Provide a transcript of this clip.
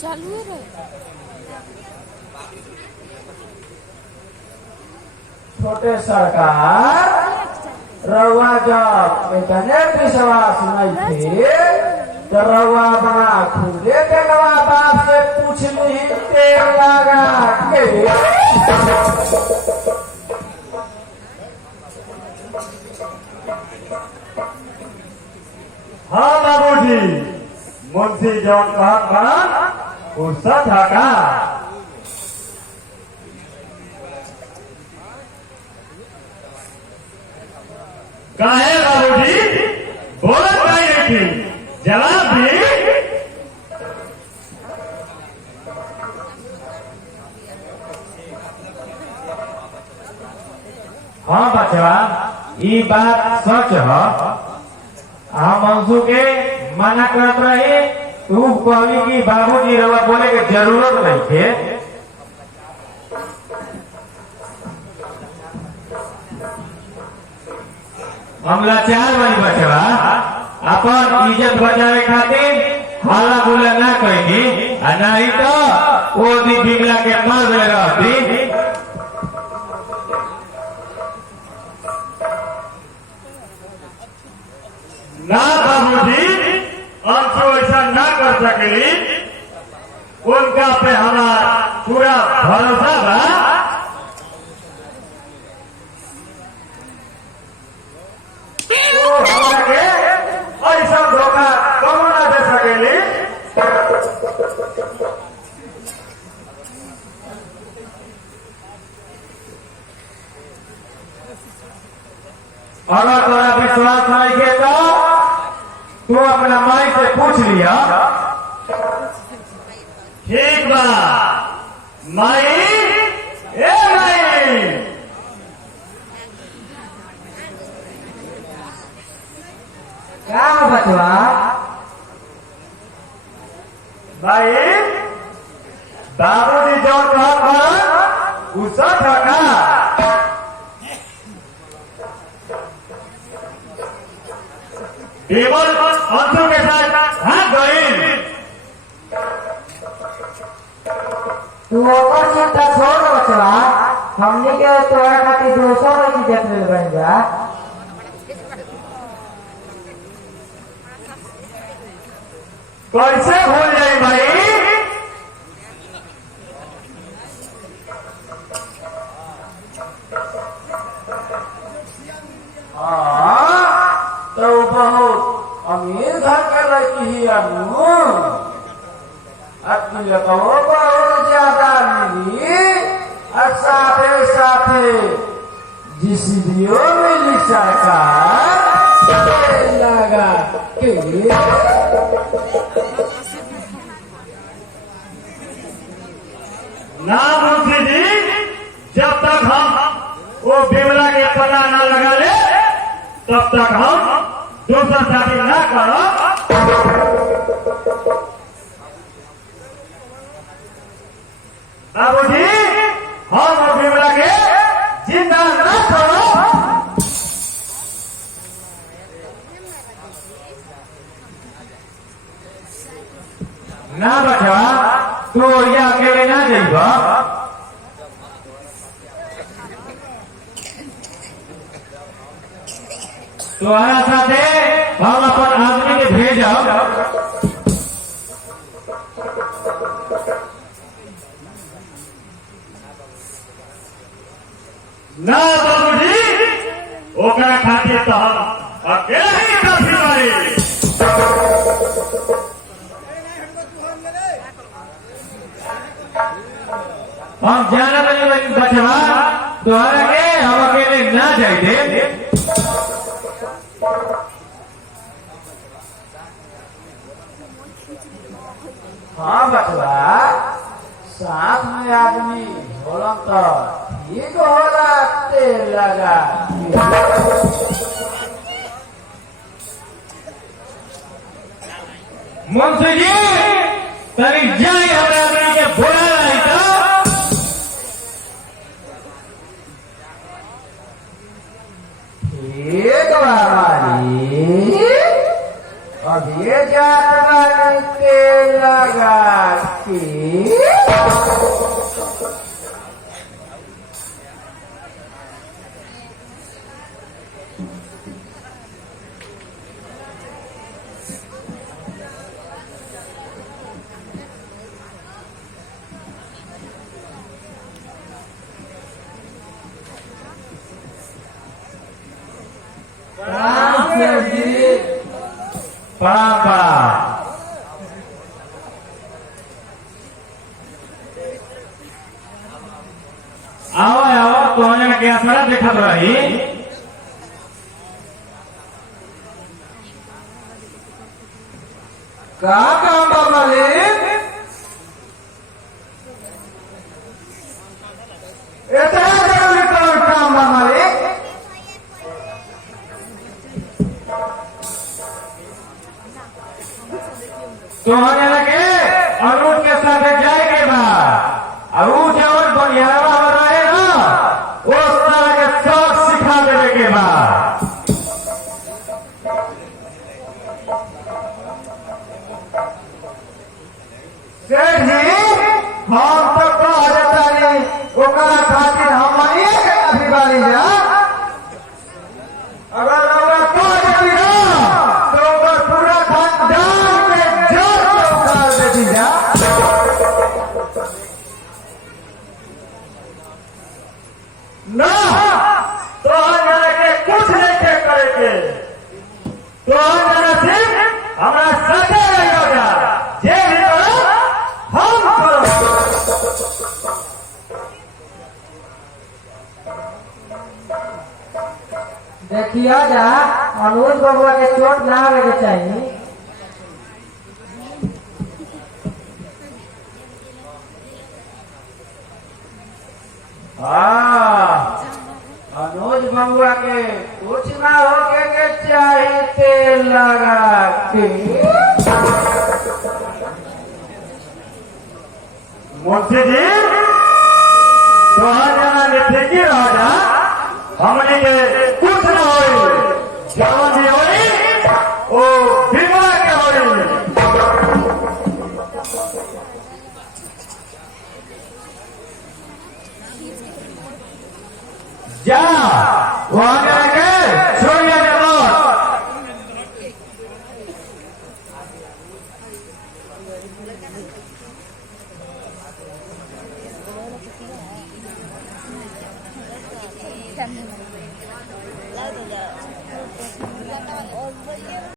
चालू है छोटे सरकार रउआ जब इंटरनेट विश्वास नहीं थे तो रउआ बना खुले तेलवा बाप से पूछ ली तेल लगा के। हाँ बाबूजी, मुंशी जौन कहत बा वो सच है का? काहे बाबूजी बोलत नहीं थी, जवाब दी। हाँ बचवा, ये बात सच है। हम अंशु के मना करत रहे, तू कहली कि बाबूजी रउआ बोले के जरूरत नहीं थे। हम लाचार बनी बचवा, अपन इज्जत बचावे खातिर हल्ला गुल्ला ना करेंगी, नहीं तो वो भी बिगला के मर गए रहती। ना बाबूजी, अंशु ऐसा ना कर सकेली, उनका पे हमारा पूरा भरोसा बा। ऐसा धोखा कौन ना दे सकेली। अगर तोरा विश्वास नहीं है तो तू अपना माई से पूछ लिया। ठीक बा माई, ए माई, क्या बचवा? भाई बाबूजी जो कहत वो सच है का? केवल अंशु के साथ हाँ गई। तू ओकर चिंता छोड़ बचवा, हमने के तोरा खातिर दोसर की देख ले बन जा। कैसे भूल जाए भाई? तो बहुत अमीर घर के लड़की ही अनु अकेले तो बहुत ज्यादा मिली, और साथे साथे जीसीबीओ मिली सरकार लगा के। ना मुंशी जी, जब तक हम वो बिमला के पता न लगा ले तब तक हम दूसरा शादी न करो। बाबूजी, हम वो बिमला के जिंदा न करो। ना बचवा, तू ये अकेले ना जाइबा। तुम्हारा साथे हम अपन आदमी के भेजब। ना बाबूजी, ओकरा खातिर तो हम अकेले ही काफी बारी। हम जाना नहीं बचवा, तुम्हारा के हम अकेले ना जाइए। हाँ बचवा, साथ में आदमी होला तो ठीक होला, तेल लगा। मुंशी जी, तरी जाए हमारे आदमी के बोला नहीं तो ठीक बाबाजी, अब ये जात वाली तेल लगा के पापा आओ आओ तो क्या थोड़ा देखा रही का काम बा मालिक इतना जरूरी कौन काम बा मालिक तोहने लगे अनुज के साथ जाए के बाद और जवन बनियावा रहे ना उस तरह के सब सिखा देने के बाद सेठ जी हम तो कह देता नहीं ओकरा खातिर हम मानिए के काफी बानी जा अगर रउआ कह देती ना तो ओकर पूरा खानदान के जड़ से उखाड़ देती जा ना तो जरा के कुछ नहीं के करे के तो जरा सिर्फ हमारा सचे नहीं होगा जे भी करो हम करो देखिए जा अनुज बबुआ के चोट ना आवे के चाहिए अनुज बबुआ के कुछ ना होके के चाहिए तेल लगा के मुंशी जी तो जना निठेकी रह जा हमने के कुछ न होई जवान जी होई ओ बीमा के होई जा वहां